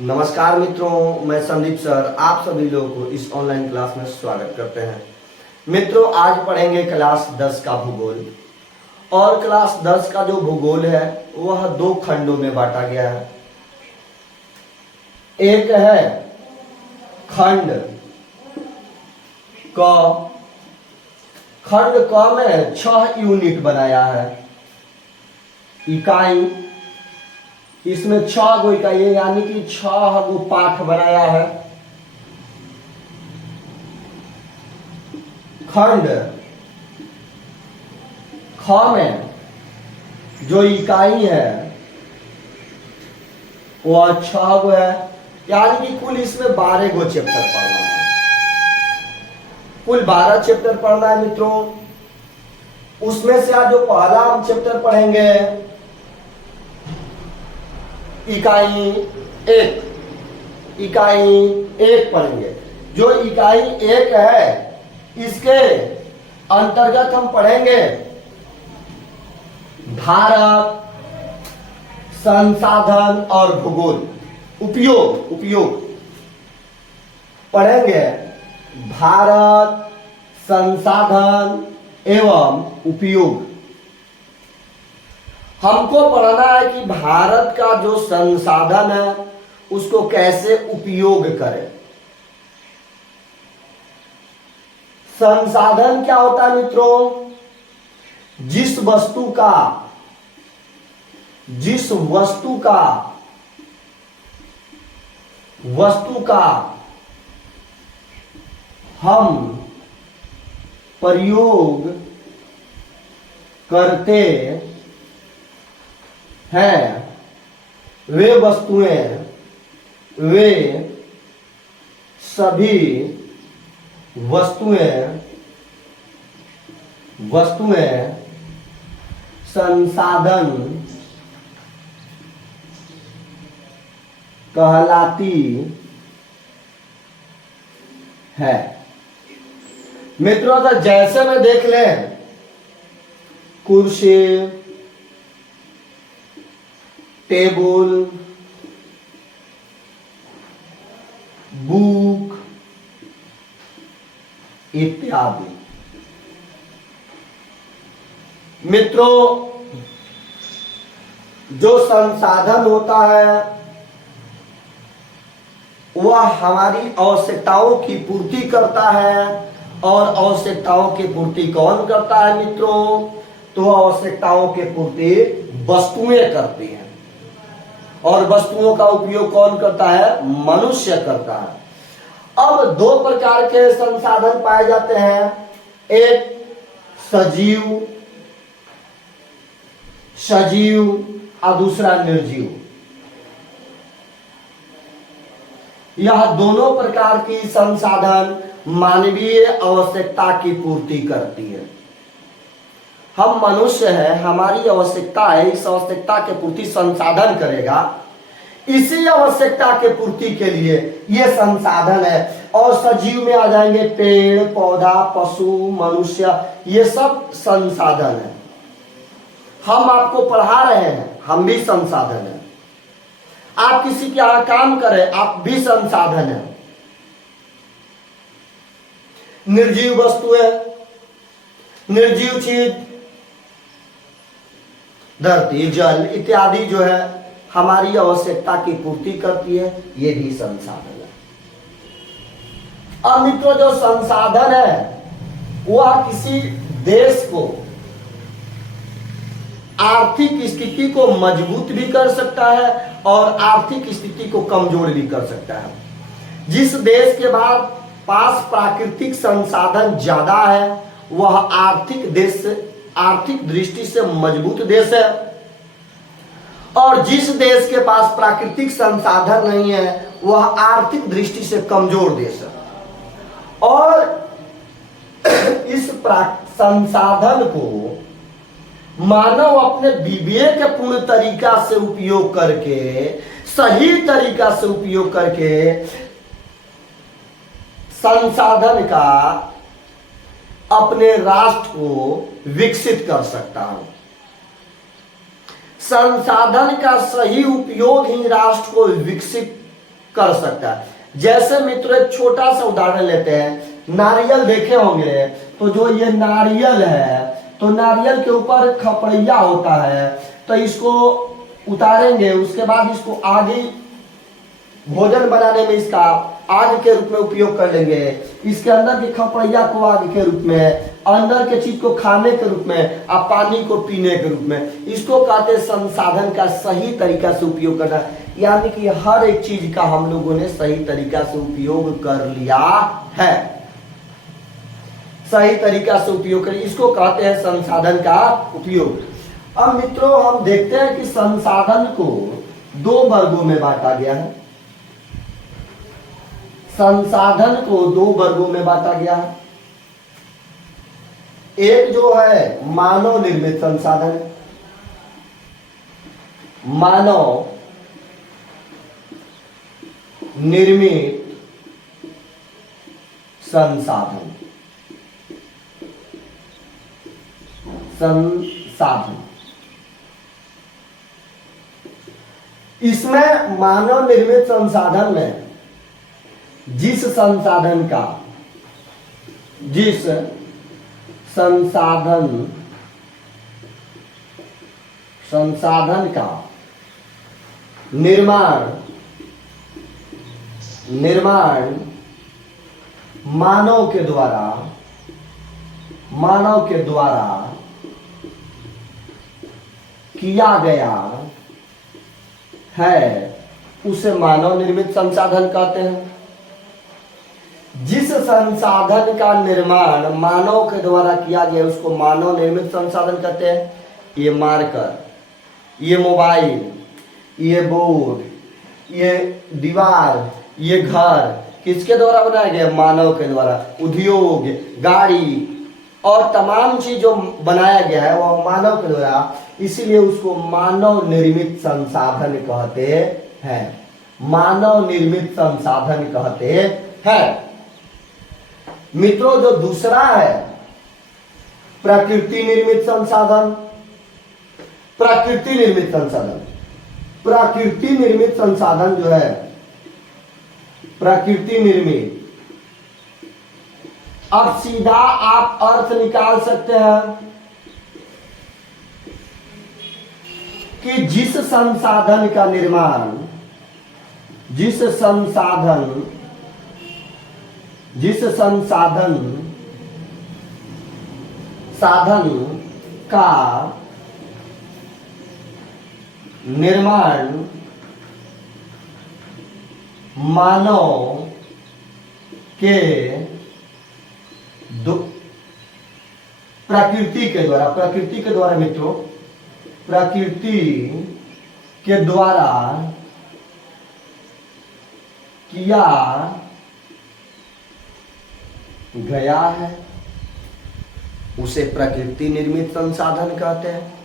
नमस्कार मित्रों, मैं संदीप सर आप सभी लोगों को इस ऑनलाइन क्लास में स्वागत करते हैं। मित्रों, आज पढ़ेंगे क्लास 10 का भूगोल। और क्लास 10 का जो भूगोल है वह दो खंडों में बांटा गया है। एक है खंड क। खंड क में 6 यूनिट बनाया है, इकाई। इसमें 6 गो इकाई यानी कि 6 गो पाठ बनाया है। खंड ख में जो इकाई है वह 6 गो है, यानी कि कुल इसमें 12 गो चैप्टर पढ़ना है। कुल 12 चैप्टर पढ़ना है मित्रों। उसमें से आज जो पहला हम चैप्टर पढ़ेंगे इकाई एक पढ़ेंगे। जो इकाई 1 है इसके अंतर्गत हम पढ़ेंगे भारत, संसाधन और भूगोल। उपयोग पढ़ेंगे भारत, संसाधन एवं उपयोग। हमको पढ़ना है कि भारत का जो संसाधन है उसको कैसे उपयोग करें। संसाधन क्या होता है मित्रों? जिस वस्तु का हम प्रयोग करते हैं वे सभी वस्तुएं संसाधन कहलाती है। मित्रों, तो जैसे में देख लें, कुर्सी, टेबल, बुक इत्यादि। मित्रों, जो संसाधन होता है वह हमारी आवश्यकताओं की पूर्ति करता है। और आवश्यकताओं की पूर्ति कौन करता है मित्रों? तो आवश्यकताओं की पूर्ति वस्तुएं करती हैं। और वस्तुओं का उपयोग कौन करता है? मनुष्य करता है। अब 2 प्रकार के संसाधन पाए जाते हैं। एक सजीव और दूसरा निर्जीव। यह दोनों प्रकार की संसाधन मानवीय आवश्यकता की पूर्ति करती है। हम मनुष्य हैं, हमारी आवश्यकता है, इस आवश्यकता के पूर्ति संसाधन करेगा। इसी आवश्यकता के पूर्ति के लिए ये संसाधन है। और सजीव में आ जाएंगे पेड़ पौधा, पशु, मनुष्य, ये सब संसाधन है। हम आपको पढ़ा रहे हैं, हम भी संसाधन है। आप किसी के यहाँ काम करें, आप भी संसाधन है। निर्जीव वस्तु है, निर्जीव चीज, धरती, जल इत्यादि जो है हमारी आवश्यकता की पूर्ति करती है, ये भी संसाधन है। अब मित्रों, जो संसाधन है वह किसी देश को आर्थिक स्थिति को मजबूत भी कर सकता है और आर्थिक स्थिति को कमजोर भी कर सकता है। जिस देश के पास प्राकृतिक संसाधन ज्यादा है वह आर्थिक दृष्टि से मजबूत देश है। और जिस देश के पास प्राकृतिक संसाधन नहीं है वह आर्थिक दृष्टि से कमजोर देश है। और इस संसाधन को मानव अपने विवेकपूर्ण तरीका से उपयोग करके, सही तरीका से उपयोग करके संसाधन का अपने राष्ट्र को विकसित कर सकता हूं। संसाधन का सही उपयोग ही राष्ट्र को विकसित कर सकता है। जैसे मित्रों एक छोटा सा उदाहरण लेते हैं, नारियल देखे होंगे, तो जो ये नारियल है, तो नारियल के ऊपर खपड़िया होता है, तो इसको उतारेंगे, उसके बाद इसको आगे भोजन बनाने में इसका आग के रूप में उपयोग कर लेंगे, इसके अंदर की खपड़िया को आग के रूप में, अंदर के चीज को खाने के रूप में, और पानी को पीने के रूप में। इसको कहते हैं संसाधन का सही तरीका से उपयोग करना, यानी कि हर एक चीज का हम लोगों ने सही तरीका से उपयोग कर लिया है, सही तरीका से उपयोग करें, इसको कहते हैं संसाधन का उपयोग। अब मित्रों हम देखते हैं कि संसाधन को दो वर्गों में बांटा गया है, संसाधन को दो वर्गों में बांटा गया है। एक जो है मानव निर्मित संसाधन, मानव निर्मित संसाधन, संसाधन। इसमें मानव निर्मित संसाधन में जिस संसाधन का का निर्माण मानव के द्वारा किया गया है, उसे मानव निर्मित संसाधन कहते हैं। जिस संसाधन का निर्माण मानव के द्वारा किया गया उसको मानव निर्मित संसाधन कहते हैं। ये मार्कर, ये मोबाइल, ये बोर्ड, ये दीवार, ये घर किसके द्वारा बनाया गया? मानव के द्वारा। उद्योग, गाड़ी और तमाम चीज जो बनाया गया है वह मानव के द्वारा, इसीलिए उसको मानव निर्मित संसाधन कहते हैं, मानव निर्मित संसाधन कहते हैं। मित्रों जो दूसरा है प्रकृति निर्मित संसाधन, प्रकृति निर्मित संसाधन जो है प्रकृति निर्मित, अब सीधा आप अर्थ निकाल सकते हैं कि जिस संसाधन का निर्माण, जिस साधन का निर्माण मानव के प्रकृति के द्वारा मित्रों, प्रकृति के द्वारा किया गया है, उसे प्रकृति निर्मित संसाधन कहते हैं।